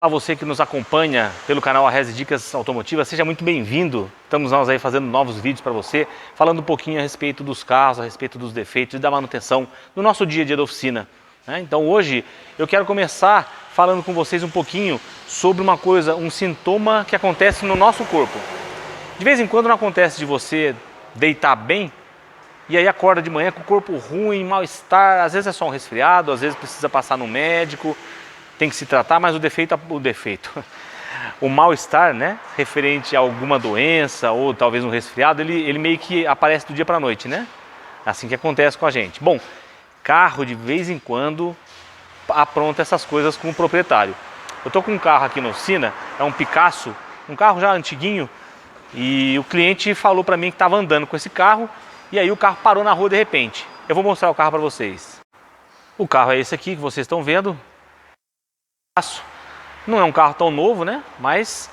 A você que nos acompanha pelo canal Arrese Dicas Automotivas, seja muito bem-vindo. Estamos nós aí fazendo novos vídeos para você, falando um pouquinho a respeito dos carros, a respeito dos defeitos e da manutenção no nosso dia a dia da oficina. Então hoje eu quero começar falando com vocês um pouquinho sobre uma coisa, um sintoma que acontece no nosso corpo. De vez em quando não acontece de você deitar bem e aí acorda de manhã com o corpo ruim, mal-estar, às vezes é só um resfriado, às vezes precisa passar no médico, tem que se tratar, mas o mal-estar, né, referente a alguma doença ou talvez um resfriado, ele meio que aparece do dia para a noite, né? Assim que acontece com a gente. Bom, carro de vez em quando apronta essas coisas com o proprietário. Eu tô com um carro aqui na oficina, é um Picasso, um carro já antiguinho, e o cliente falou para mim que estava andando com esse carro e aí o carro parou na rua de repente. Eu vou mostrar o carro para vocês. O carro é esse aqui que vocês estão vendo. Não é um carro tão novo, né? Mas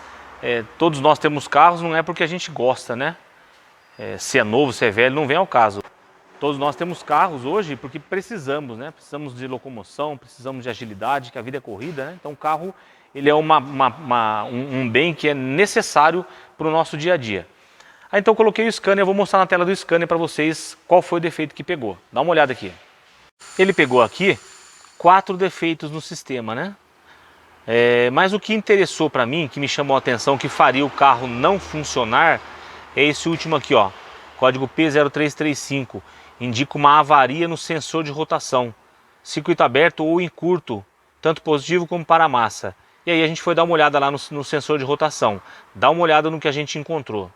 todos nós temos carros, não é porque a gente gosta, né? Se é novo, se é velho, não vem ao caso. Todos nós temos carros hoje porque precisamos, né? Precisamos de locomoção, precisamos de agilidade, que a vida é corrida, né? Então o carro ele é um bem que é necessário para o nosso dia a dia. Aí, então eu coloquei o scanner, eu vou mostrar na tela do scanner para vocês qual foi o defeito que pegou. Dá uma olhada aqui. Ele pegou aqui 4 defeitos no sistema, né? Mas o que interessou para mim, que me chamou a atenção, que faria o carro não funcionar, é esse último aqui, ó, código P0335, indica uma avaria no sensor de rotação, circuito aberto ou em curto, tanto positivo como para a massa. E aí a gente foi dar uma olhada lá no sensor de rotação, dá uma olhada no que a gente encontrou.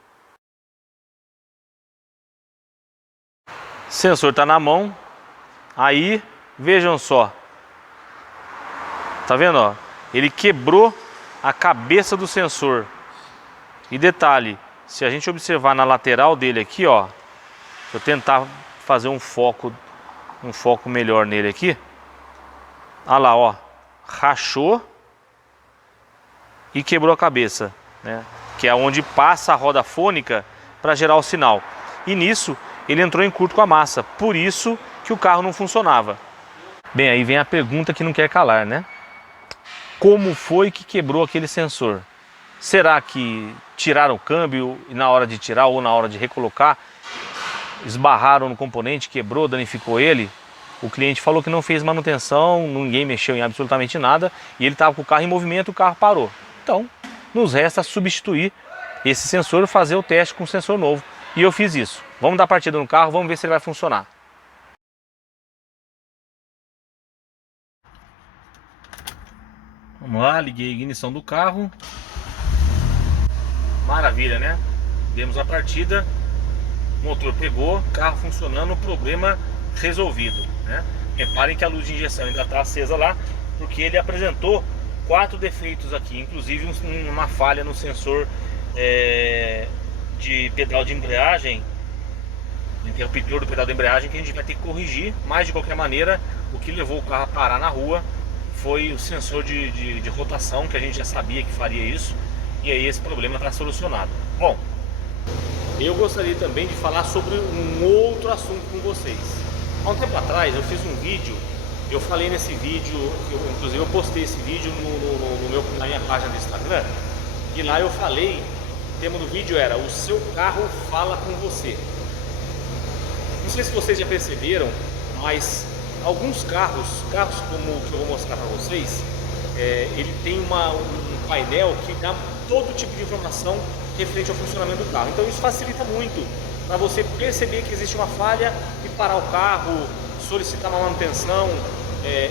O sensor está na mão, aí vejam só, tá vendo, ó? Ele quebrou a cabeça do sensor. E detalhe, se a gente observar na lateral dele aqui, ó, se eu tentar fazer um foco melhor nele aqui, olha lá, ó, rachou e quebrou a cabeça, né? Que é onde passa a roda fônica para gerar o sinal. E nisso ele entrou em curto com a massa, por isso que o carro não funcionava. Bem, aí vem a pergunta que não quer calar, né? Como foi que quebrou aquele sensor? Será que tiraram o câmbio e na hora de tirar ou na hora de recolocar, esbarraram no componente, quebrou, danificou ele? O cliente falou que não fez manutenção, ninguém mexeu em absolutamente nada e ele estava com o carro em movimento e o carro parou. Então, nos resta substituir esse sensor e fazer o teste com o sensor novo. E eu fiz isso. Vamos dar partida no carro, vamos ver se ele vai funcionar. Vamos lá, liguei a ignição do carro. Maravilha, né? Demos a partida, o motor pegou, carro funcionando, problema resolvido, né? Reparem que a luz de injeção ainda está acesa lá, porque ele apresentou 4 defeitos aqui, inclusive uma falha no sensor de pedal de embreagem, interruptor do pedal de embreagem, que a gente vai ter que corrigir, mas de qualquer maneira, o que levou o carro a parar na rua foi o sensor de rotação, que a gente já sabia que faria isso, e aí esse problema está solucionado. Bom, eu gostaria também de falar sobre um outro assunto com vocês. Há um tempo atrás eu fiz um vídeo, eu falei nesse vídeo, inclusive eu postei esse vídeo na minha página do Instagram, e lá eu falei, o tema do vídeo era: o seu carro fala com você. Não sei se vocês já perceberam, mas alguns carros como o que eu vou mostrar para vocês, ele tem um painel que dá todo tipo de informação referente ao funcionamento do carro. Então isso facilita muito para você perceber que existe uma falha e parar o carro, solicitar uma manutenção,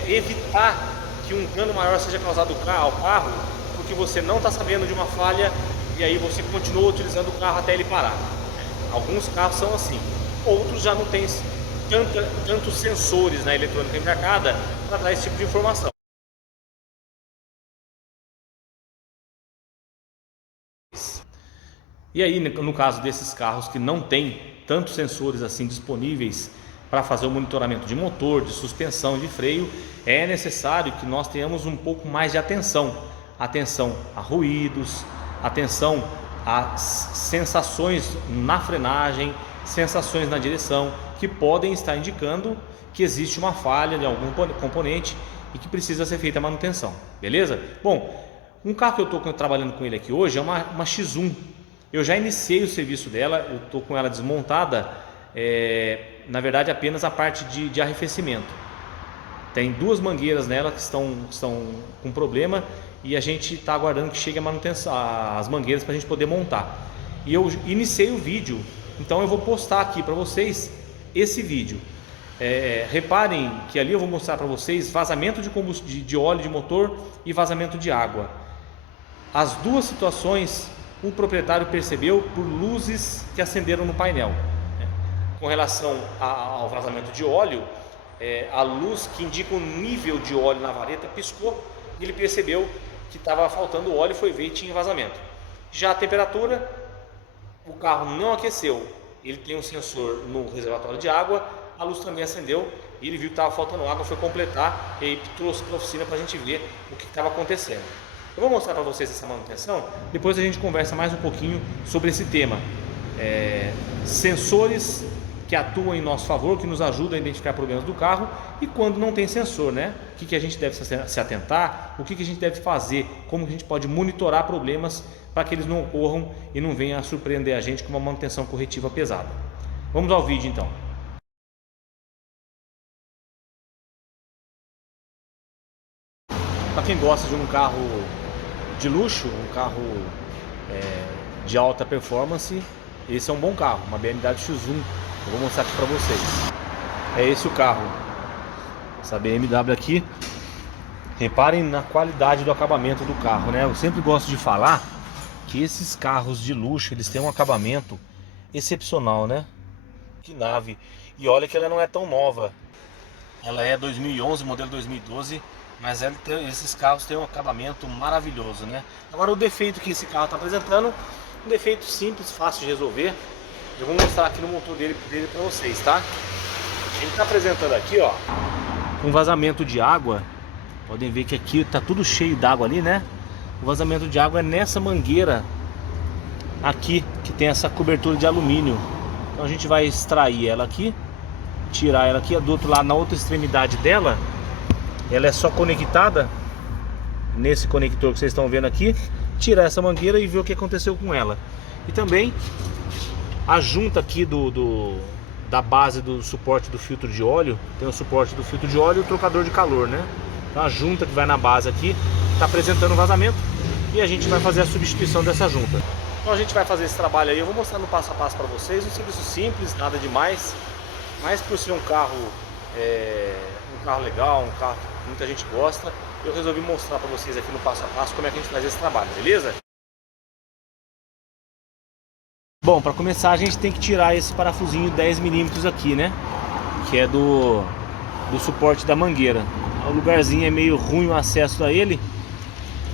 evitar que um dano maior seja causado ao carro, porque você não está sabendo de uma falha e aí você continua utilizando o carro até ele parar. Alguns carros são assim, outros já não têm tantos sensores na eletrônica embarcada para dar esse tipo de informação. E aí, no caso desses carros que não tem tantos sensores assim disponíveis para fazer o monitoramento de motor, de suspensão, de freio, é necessário que nós tenhamos um pouco mais de atenção a ruídos, atenção a sensações na frenagem, sensações na direção, que podem estar indicando que existe uma falha de algum componente e que precisa ser feita a manutenção, beleza? Bom, Um carro que eu estou trabalhando com ele aqui hoje é uma X1. Eu já iniciei o serviço dela, eu estou com ela desmontada, na verdade apenas a parte de arrefecimento. Tem duas mangueiras nela que estão com problema e a gente está aguardando que chegue a manutenção, as mangueiras, para a gente poder montar. E eu iniciei o vídeo, então eu vou postar aqui para vocês esse vídeo. Reparem que ali eu vou mostrar para vocês vazamento de óleo de motor e vazamento de água. As duas situações o proprietário percebeu por luzes que acenderam no painel. Com relação ao vazamento de óleo, a luz que indica o nível de óleo na vareta piscou e ele percebeu que estava faltando óleo, foi ver e tinha vazamento. Já a temperatura, o carro não aqueceu, ele tem um sensor no reservatório de água, a luz também acendeu e ele viu que estava faltando água, foi completar e aí trouxe para a oficina para a gente ver o que estava acontecendo. Eu vou mostrar para vocês essa manutenção, depois a gente conversa mais um pouquinho sobre esse tema. Sensores que atuam em nosso favor, que nos ajudam a identificar problemas do carro, e quando não tem sensor, né? O que a gente deve se atentar, o que a gente deve fazer, como a gente pode monitorar problemas para que eles não ocorram e não venham a surpreender a gente com uma manutenção corretiva pesada. Vamos ao vídeo então. Para quem gosta de um carro de luxo, um carro de alta performance, esse é um bom carro, uma BMW X1. Eu vou mostrar aqui para vocês. É esse o carro, essa BMW aqui. Reparem na qualidade do acabamento do carro, né? Eu sempre gosto de falar que esses carros de luxo, eles têm um acabamento excepcional, né? Que nave. E olha que ela não é tão nova. Ela é 2011, modelo 2012. Mas esses carros têm um acabamento maravilhoso, né? Agora o defeito que esse carro está apresentando, um defeito simples, fácil de resolver. Eu vou mostrar aqui no motor dele para vocês, tá? A gente está apresentando aqui, ó, um vazamento de água. Podem ver que aqui tá tudo cheio d'água ali, né? O vazamento de água é nessa mangueira aqui, que tem essa cobertura de alumínio. Então a gente vai extrair ela aqui, tirar ela aqui, do outro lado, na outra extremidade dela, ela é só conectada nesse conector que vocês estão vendo aqui. Tirar essa mangueira e ver o que aconteceu com ela. E também a junta aqui da base do suporte do filtro de óleo. Tem o suporte do filtro de óleo e o trocador de calor, né? Então a junta que vai na base aqui está apresentando vazamento e a gente vai fazer a substituição dessa junta. Então a gente vai fazer esse trabalho aí. Eu vou mostrar no passo a passo para vocês. Um serviço simples, nada demais. Mas por ser um carro legal, um carro que muita gente gosta, eu resolvi mostrar para vocês aqui no passo a passo como é que a gente faz esse trabalho, beleza? Bom, para começar a gente tem que tirar esse parafusinho 10 mm aqui, né? Que é do suporte da mangueira. O lugarzinho é meio ruim o acesso a ele,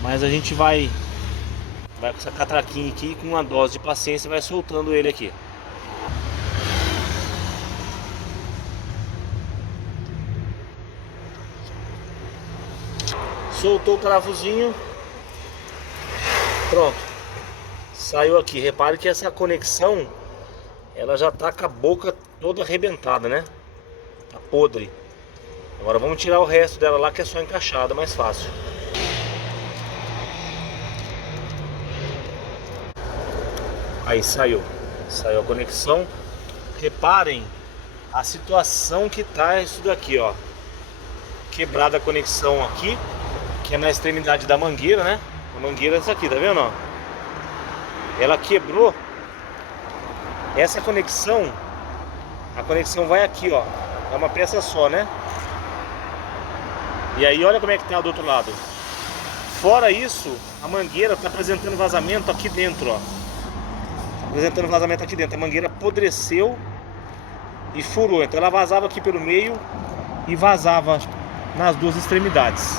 mas a gente vai com essa catraquinha aqui, com uma dose de paciência, vai soltando ele aqui. Soltou o parafusinho, pronto, saiu aqui. Repare que essa conexão, ela já tá com a boca toda arrebentada, né? Tá podre. Agora vamos tirar o resto dela lá, que é só encaixada, mais fácil. Aí saiu a conexão. Reparem a situação que tá isso daqui, ó. Quebrada a conexão aqui, que é na extremidade da mangueira, né? A mangueira é essa aqui, tá vendo, ó? Ela quebrou essa conexão. A conexão vai aqui, ó. É uma peça só, né? E aí olha como é que tá do outro lado. Fora isso, a mangueira tá apresentando vazamento aqui dentro, ó. Apresentando vazamento aqui dentro. A mangueira apodreceu e furou. Então ela vazava aqui pelo meio e vazava nas duas extremidades.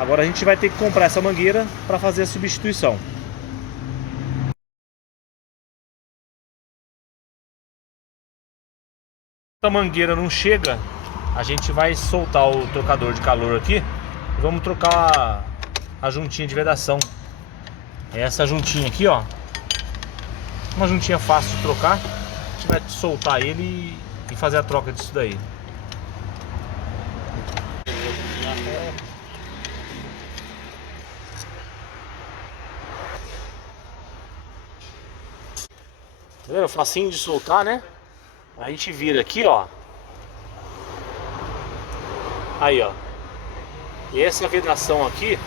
Agora a gente vai ter que comprar essa mangueira para fazer a substituição. Se a mangueira não chega, a gente vai soltar o trocador de calor aqui e vamos trocar a juntinha de vedação. É essa juntinha aqui, ó. Uma juntinha fácil de trocar. A gente vai soltar ele e fazer a troca disso daí. Tá vendo? Facinho de soltar, né? A gente vira aqui, ó. Aí, ó. E essa vedação aqui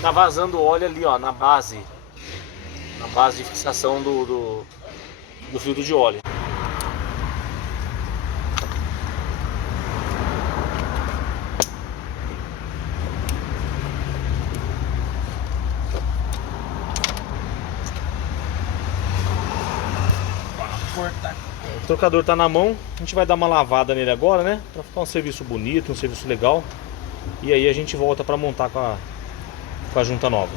tá vazando óleo ali, ó, na base. Na base de fixação do filtro de óleo. O trocador tá na mão, a gente vai dar uma lavada nele agora, né? Pra ficar um serviço bonito, um serviço legal. E aí a gente volta pra montar com a junta nova.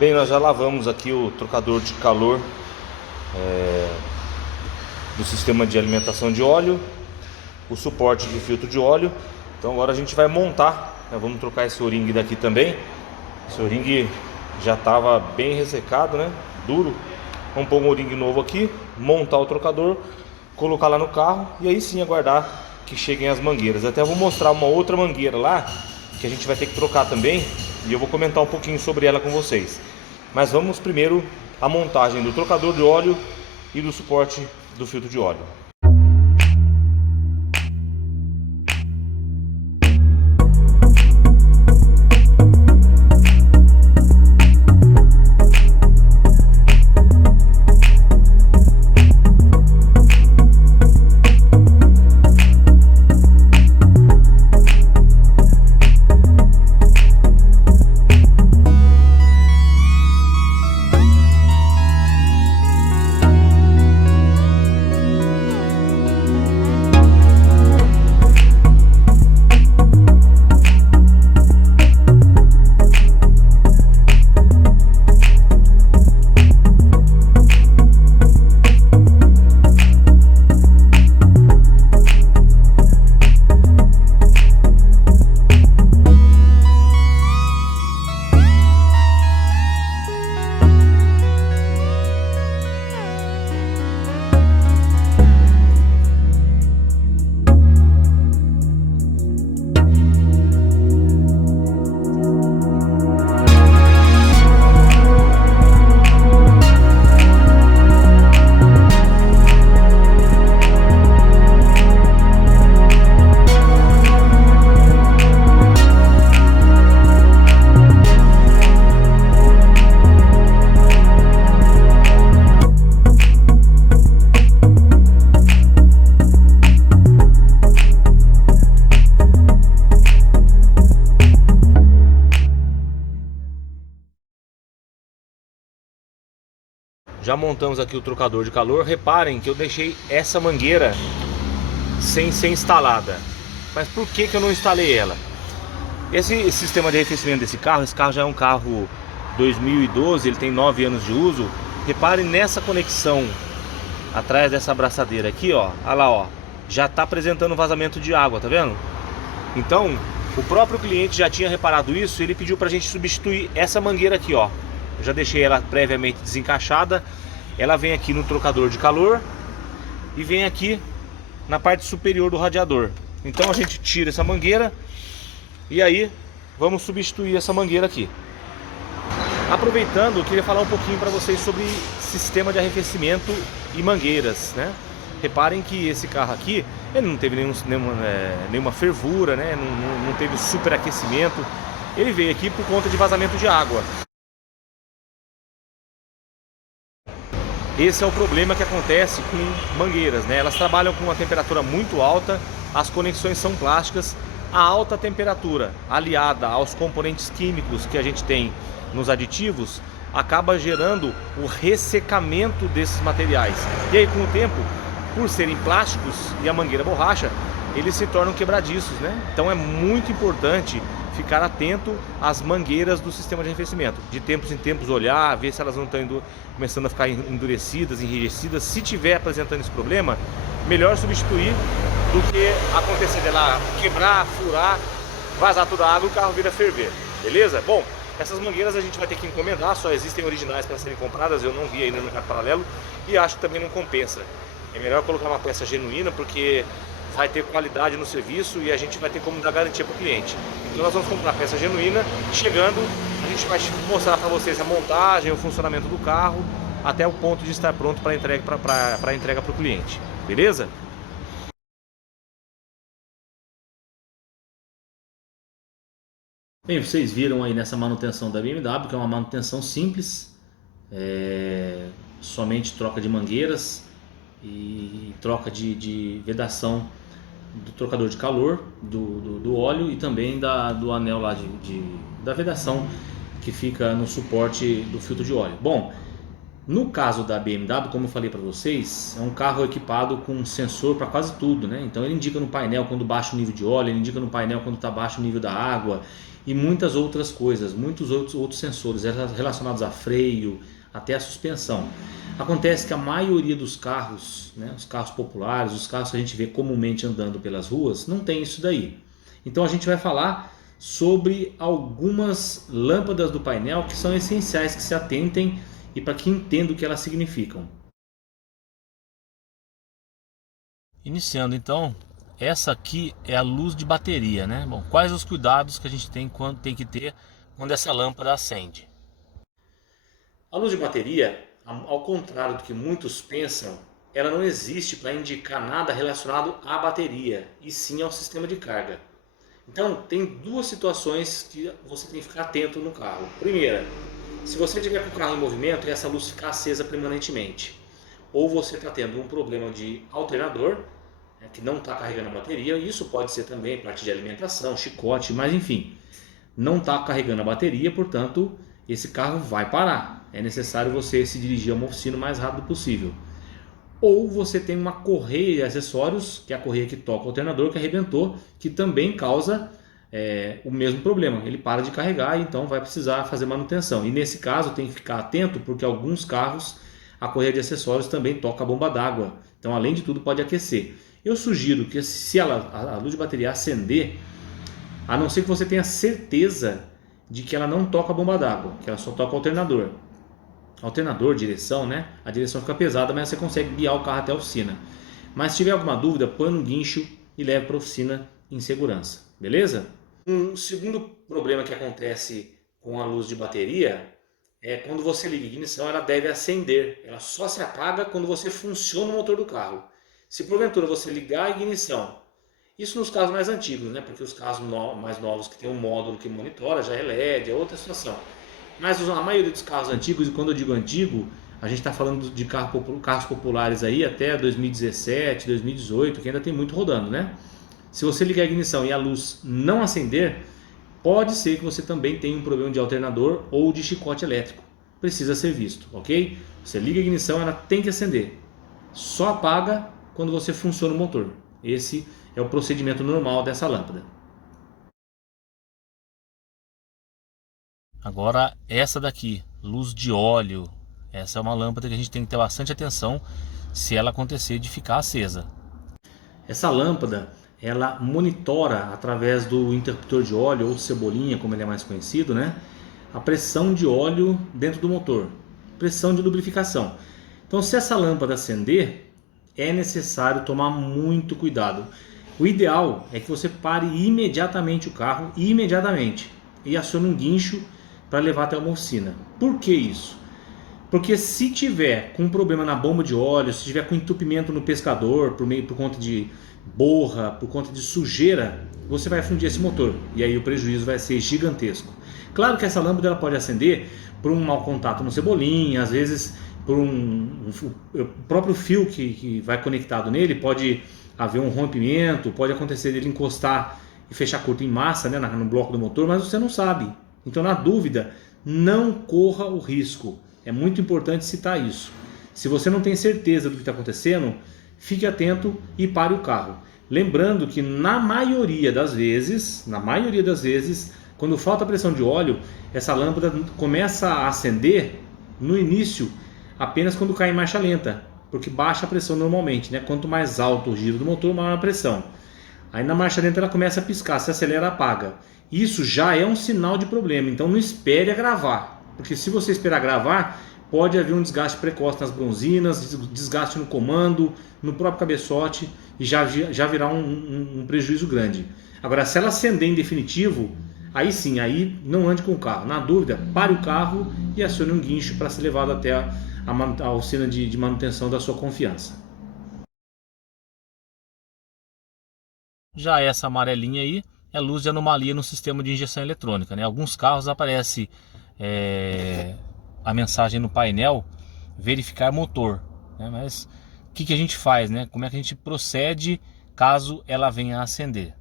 Bem, nós já lavamos aqui o trocador de calor do sistema de alimentação de óleo, o suporte do filtro de óleo. Então agora a gente vai montar, né? Vamos trocar esse o-ring daqui também. Esse o-ring já estava bem ressecado, né? Duro. Vamos pôr um o-ring novo aqui, montar o trocador, colocar lá no carro e aí sim aguardar que cheguem as mangueiras. Até vou mostrar uma outra mangueira lá que a gente vai ter que trocar também e eu vou comentar um pouquinho sobre ela com vocês. Mas vamos primeiro à montagem do trocador de óleo e do suporte do filtro de óleo. Já montamos aqui o trocador de calor. Reparem que eu deixei essa mangueira sem ser instalada. Mas por que eu não instalei ela? Esse sistema de arrefecimento desse carro, esse carro já é um carro 2012, ele tem 9 anos de uso. Reparem nessa conexão atrás dessa abraçadeira aqui, ó. Olha lá, ó. Já está apresentando vazamento de água, tá vendo? Então, o próprio cliente já tinha reparado isso e ele pediu pra gente substituir essa mangueira aqui, ó. Eu já deixei ela previamente desencaixada. Ela vem aqui no trocador de calor e vem aqui na parte superior do radiador. Então a gente tira essa mangueira e aí vamos substituir essa mangueira aqui. Aproveitando, eu queria falar um pouquinho para vocês sobre sistema de arrefecimento e mangueiras, né? Reparem que esse carro aqui, ele não teve nenhuma fervura, né? Não teve superaquecimento. Ele veio aqui por conta de vazamento de água. Esse é o problema que acontece com mangueiras, né? Elas trabalham com uma temperatura muito alta, as conexões são plásticas. A alta temperatura, aliada aos componentes químicos que a gente tem nos aditivos, acaba gerando o ressecamento desses materiais. E aí, com o tempo, por serem plásticos e a mangueira borracha, eles se tornam quebradiços, né? Então é muito importante ficar atento às mangueiras do sistema de arrefecimento. De tempos em tempos olhar, ver se elas não estão começando a ficar endurecidas, enrijecidas. Se tiver apresentando esse problema, melhor substituir do que acontecer dela quebrar, furar, vazar toda a água e o carro vir a ferver. Beleza? Bom, essas mangueiras a gente vai ter que encomendar, só existem originais para serem compradas, eu não vi ainda no mercado paralelo e acho que também não compensa. É melhor colocar uma peça genuína, porque vai ter qualidade no serviço e a gente vai ter como dar garantia para o cliente. Então nós vamos comprar peça genuína, chegando a gente vai mostrar para vocês a montagem, o funcionamento do carro, até o ponto de estar pronto para entrega para o cliente, beleza? Bem, vocês viram aí nessa manutenção da BMW, que é uma manutenção simples, somente troca de mangueiras e troca de vedação do trocador de calor, do óleo e também do anel lá da vedação que fica no suporte do filtro de óleo. Bom, no caso da BMW, como eu falei para vocês, é um carro equipado com sensor para quase tudo, né? Então ele indica no painel quando baixa o nível de óleo, ele indica no painel quando está baixo o nível da água e muitas outras coisas, muitos outros sensores relacionados a freio, até a suspensão. Acontece que a maioria dos carros, né, os carros populares, os carros que a gente vê comumente andando pelas ruas, não tem isso daí. Então a gente vai falar sobre algumas lâmpadas do painel que são essenciais que se atentem e para que entendam o que elas significam. Iniciando então, essa aqui é a luz de bateria, né? Bom, quais os cuidados que a gente tem que ter quando essa lâmpada acende? A luz de bateria, ao contrário do que muitos pensam, ela não existe para indicar nada relacionado à bateria, e sim ao sistema de carga. Então, tem duas situações que você tem que ficar atento no carro. Primeira, se você tiver com o carro em movimento e essa luz ficar acesa permanentemente, ou você está tendo um problema de alternador, que não está carregando a bateria, isso pode ser também parte de alimentação, chicote, mas enfim, não está carregando a bateria, portanto, esse carro vai parar. É necessário você se dirigir a uma oficina o mais rápido possível. Ou você tem uma correia de acessórios, que é a correia que toca o alternador, que arrebentou, que também causa o mesmo problema. Ele para de carregar e então vai precisar fazer manutenção. E nesse caso tem que ficar atento, porque alguns carros a correia de acessórios também toca a bomba d'água. Então, além de tudo, pode aquecer. Eu sugiro que se a luz de bateria acender, a não ser que você tenha certeza de que ela não toca a bomba d'água, que ela só toca o alternador. Alternador, direção, né? A direção fica pesada, mas você consegue guiar o carro até a oficina. Mas se tiver alguma dúvida, põe no guincho e leve para a oficina em segurança, beleza? Um segundo problema que acontece com a luz de bateria é quando você liga a ignição, ela deve acender. Ela só se apaga quando você funciona o motor do carro. Se porventura você ligar a ignição, isso nos carros mais antigos, né? Porque os carros mais novos que tem um módulo que monitora já é LED, é outra situação. Mas a maioria dos carros antigos, e quando eu digo antigo, a gente está falando de carros populares aí até 2017, 2018, que ainda tem muito rodando, né? Se você ligar a ignição e a luz não acender, pode ser que você também tenha um problema de alternador ou de chicote elétrico. Precisa ser visto, ok? Você liga a ignição, ela tem que acender. Só apaga quando você funciona o motor. Esse é o procedimento normal dessa lâmpada. Agora essa daqui, luz de óleo. Essa é uma lâmpada que a gente tem que ter bastante atenção se ela acontecer de ficar acesa. Essa lâmpada, ela monitora através do interruptor de óleo ou cebolinha, como ele é mais conhecido, né? A pressão de óleo dentro do motor, pressão de lubrificação. Então, se essa lâmpada acender, é necessário tomar muito cuidado. O ideal é que você pare imediatamente o carro, e acione um guincho para levar até uma oficina. Por que isso? Porque se tiver com problema na bomba de óleo, se tiver com entupimento no pescador, por conta de borra, por conta de sujeira, você vai fundir esse motor e aí o prejuízo vai ser gigantesco. Claro que essa lâmpada ela pode acender por um mau contato no cebolinha, às vezes por o próprio fio que vai conectado nele, pode haver um rompimento, pode acontecer dele encostar e fechar curto em massa, né, no bloco do motor, mas você não sabe. Então, na dúvida, não corra o risco. É muito importante citar isso. Se você não tem certeza do que está acontecendo, fique atento e pare o carro. Lembrando que na maioria das vezes, quando falta pressão de óleo, essa lâmpada começa a acender no início, apenas quando cai em marcha lenta, porque baixa a pressão normalmente, né? Quanto mais alto o giro do motor, maior a pressão. Aí na marcha lenta ela começa a piscar, se acelera, apaga. Isso já é um sinal de problema, então não espere a gravar, porque se você esperar gravar, pode haver um desgaste precoce nas bronzinas, desgaste no comando, no próprio cabeçote, e já virar um prejuízo grande. Agora, se ela acender em definitivo, aí sim, aí não ande com o carro. Na dúvida, pare o carro e acione um guincho para ser levado até a oficina de manutenção da sua confiança. Já essa amarelinha aí é luz de anomalia no sistema de injeção eletrônica, né? Alguns carros aparece a mensagem no painel, verificar motor, né? Mas o que a gente faz, né? Como é que a gente procede caso ela venha a acender?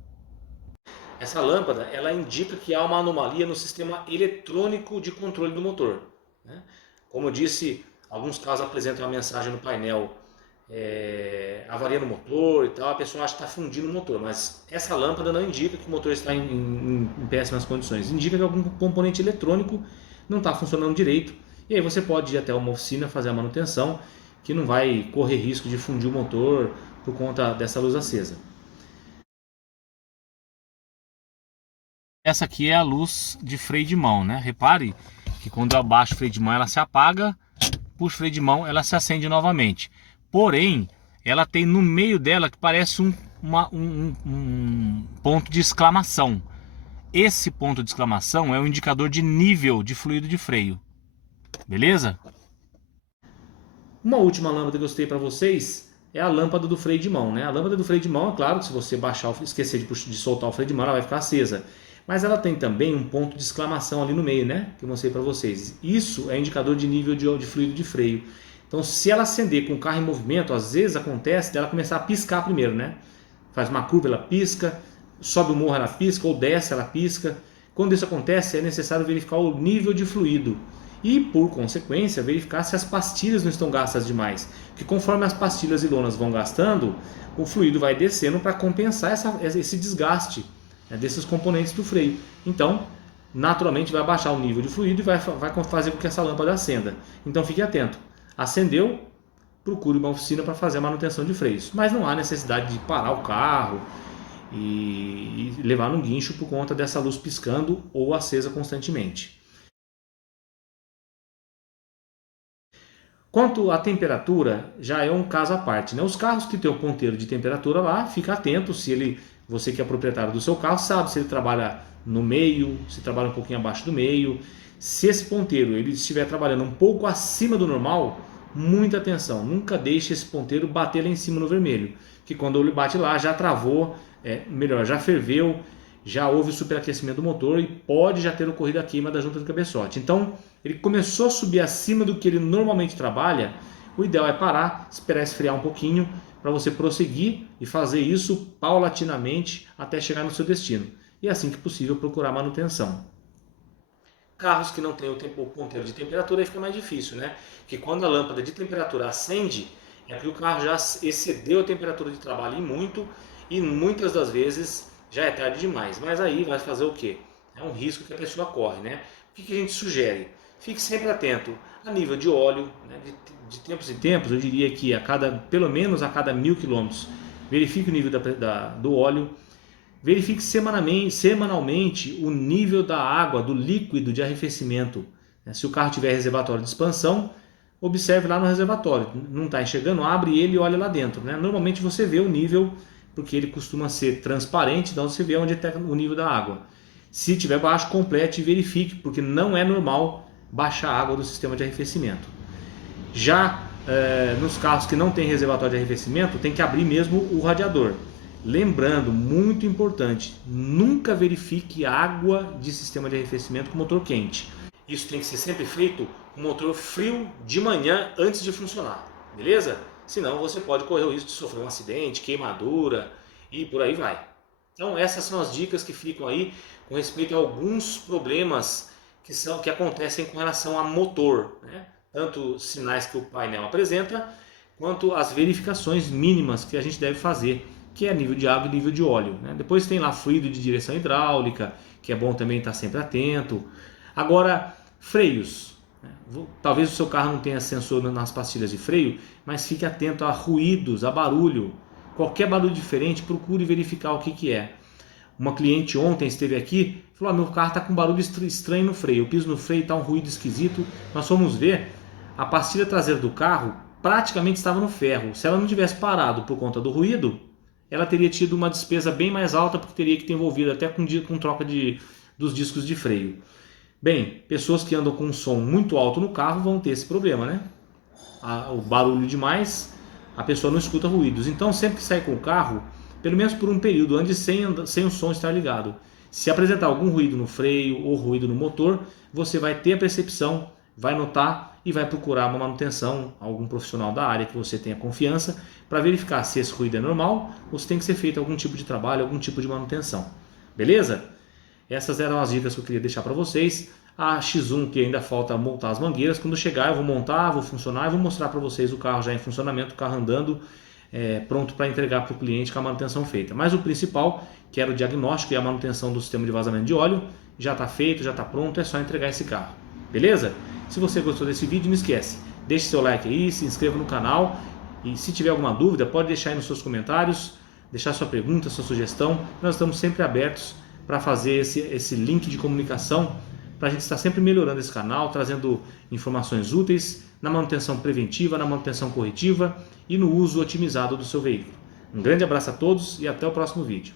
Essa lâmpada, ela indica que há uma anomalia no sistema eletrônico de controle do motor, né? Como eu disse, alguns carros apresentam uma mensagem no painel, avaria no motor e tal, a pessoa acha que está fundindo o motor, mas essa lâmpada não indica que o motor está em péssimas condições, indica que algum componente eletrônico não está funcionando direito, e aí você pode ir até uma oficina fazer a manutenção, que não vai correr risco de fundir o motor por conta dessa luz acesa. Essa aqui é a luz de freio de mão, né? Repare que quando eu abaixo o freio de mão ela se apaga, puxo o freio de mão ela se acende novamente. Porém, ela tem no meio dela que parece um ponto de exclamação. Esse ponto de exclamação é um indicador de nível de fluido de freio. Beleza? Uma última lâmpada que eu citei para vocês é a lâmpada do freio de mão, né? A lâmpada do freio de mão, é claro que se você baixar, esquecer de soltar o freio de mão, ela vai ficar acesa. Mas ela tem também um ponto de exclamação ali no meio, né? Que eu mostrei para vocês. Isso é indicador de nível de fluido de freio. Então, se ela acender com o carro em movimento, às vezes acontece dela começar a piscar primeiro, né? Faz uma curva, ela pisca, sobe o morro, ela pisca, ou desce, ela pisca. Quando isso acontece, é necessário verificar o nível de fluido. E, por consequência, verificar se as pastilhas não estão gastas demais. Porque conforme as pastilhas e lonas vão gastando, o fluido vai descendo para compensar esse desgaste, né, desses componentes do freio. Então, naturalmente vai baixar o nível de fluido e vai fazer com que essa lâmpada acenda. Então fique atento. Acendeu, procure uma oficina para fazer a manutenção de freios. Mas não há necessidade de parar o carro e levar no guincho por conta dessa luz piscando ou acesa constantemente. Quanto à temperatura, já é um caso à parte, né? Os carros que têm o ponteiro de temperatura lá, fica atento se você que é proprietário do seu carro, sabe se ele trabalha no meio, se trabalha um pouquinho abaixo do meio. Se esse ponteiro ele estiver trabalhando um pouco acima do normal, muita atenção, nunca deixe esse ponteiro bater lá em cima no vermelho, que quando ele bate lá já travou, já ferveu, já houve superaquecimento do motor e pode já ter ocorrido a queima da junta do cabeçote. Então, ele começou a subir acima do que ele normalmente trabalha, o ideal é parar, esperar esfriar um pouquinho para você prosseguir e fazer isso paulatinamente até chegar no seu destino. E assim que possível procurar manutenção. Carros que não têm o ponteiro de temperatura aí fica mais difícil, né? Que quando a lâmpada de temperatura acende, é porque o carro já excedeu a temperatura de trabalho e muito, e muitas das vezes já é tarde demais. Mas aí vai fazer o quê? É um risco que a pessoa corre, né? O que a gente sugere? Fique sempre atento a nível de óleo, né? De tempos em tempos, eu diria que pelo menos a cada 1000 km, verifique o nível do óleo. Verifique semanalmente o nível da água, do líquido de arrefecimento. Se o carro tiver reservatório de expansão, observe lá no reservatório. Não está enxergando? Abre ele e olha lá dentro. Normalmente você vê o nível, porque ele costuma ser transparente, então você vê onde está o nível da água. Se tiver baixo, complete e verifique, porque não é normal baixar a água do sistema de arrefecimento. Já nos carros que não tem reservatório de arrefecimento, tem que abrir mesmo o radiador. Lembrando, muito importante, nunca verifique água de sistema de arrefecimento com motor quente. Isso tem que ser sempre feito com motor frio de manhã antes de funcionar, beleza? Senão você pode correr o risco de sofrer um acidente, queimadura e por aí vai. Então essas são as dicas que ficam aí com respeito a alguns problemas que acontecem com relação a motor, né? Tanto sinais que o painel apresenta, quanto as verificações mínimas que a gente deve fazer, que é nível de água e nível de óleo, né? Depois tem lá fluido de direção hidráulica, que é bom também estar sempre atento. Agora, freios. Né? Talvez o seu carro não tenha sensor nas pastilhas de freio, mas fique atento a ruídos, a barulho. Qualquer barulho diferente, procure verificar o que é. Uma cliente ontem esteve aqui, falou: meu carro está com barulho estranho no freio, eu piso no freio, está um ruído esquisito. Nós fomos ver, a pastilha traseira do carro praticamente estava no ferro. Se ela não tivesse parado por conta do ruído, ela teria tido uma despesa bem mais alta, porque teria que ter envolvido até com troca dos discos de freio. Bem, pessoas que andam com um som muito alto no carro vão ter esse problema, né? O barulho demais, a pessoa não escuta ruídos. Então, sempre que sair com o carro, pelo menos por um período, ande sem o som estar ligado. Se apresentar algum ruído no freio ou ruído no motor, você vai ter a percepção, vai notar e vai procurar uma manutenção, algum profissional da área que você tenha confiança, para verificar se esse ruído é normal ou se tem que ser feito algum tipo de trabalho, algum tipo de manutenção. Beleza? Essas eram as dicas que eu queria deixar para vocês. A X1 que ainda falta montar as mangueiras, quando chegar eu vou montar, vou funcionar e vou mostrar para vocês o carro já em funcionamento, o carro andando, pronto para entregar para o cliente com a manutenção feita. Mas o principal, que era o diagnóstico e a manutenção do sistema de vazamento de óleo, já está feito, já está pronto, é só entregar esse carro. Beleza? Se você gostou desse vídeo, não esquece, deixe seu like aí, se inscreva no canal e se tiver alguma dúvida pode deixar aí nos seus comentários, deixar sua pergunta, sua sugestão. Nós estamos sempre abertos para fazer esse link de comunicação, para a gente estar sempre melhorando esse canal, trazendo informações úteis na manutenção preventiva, na manutenção corretiva e no uso otimizado do seu veículo. Um grande abraço a todos e até o próximo vídeo.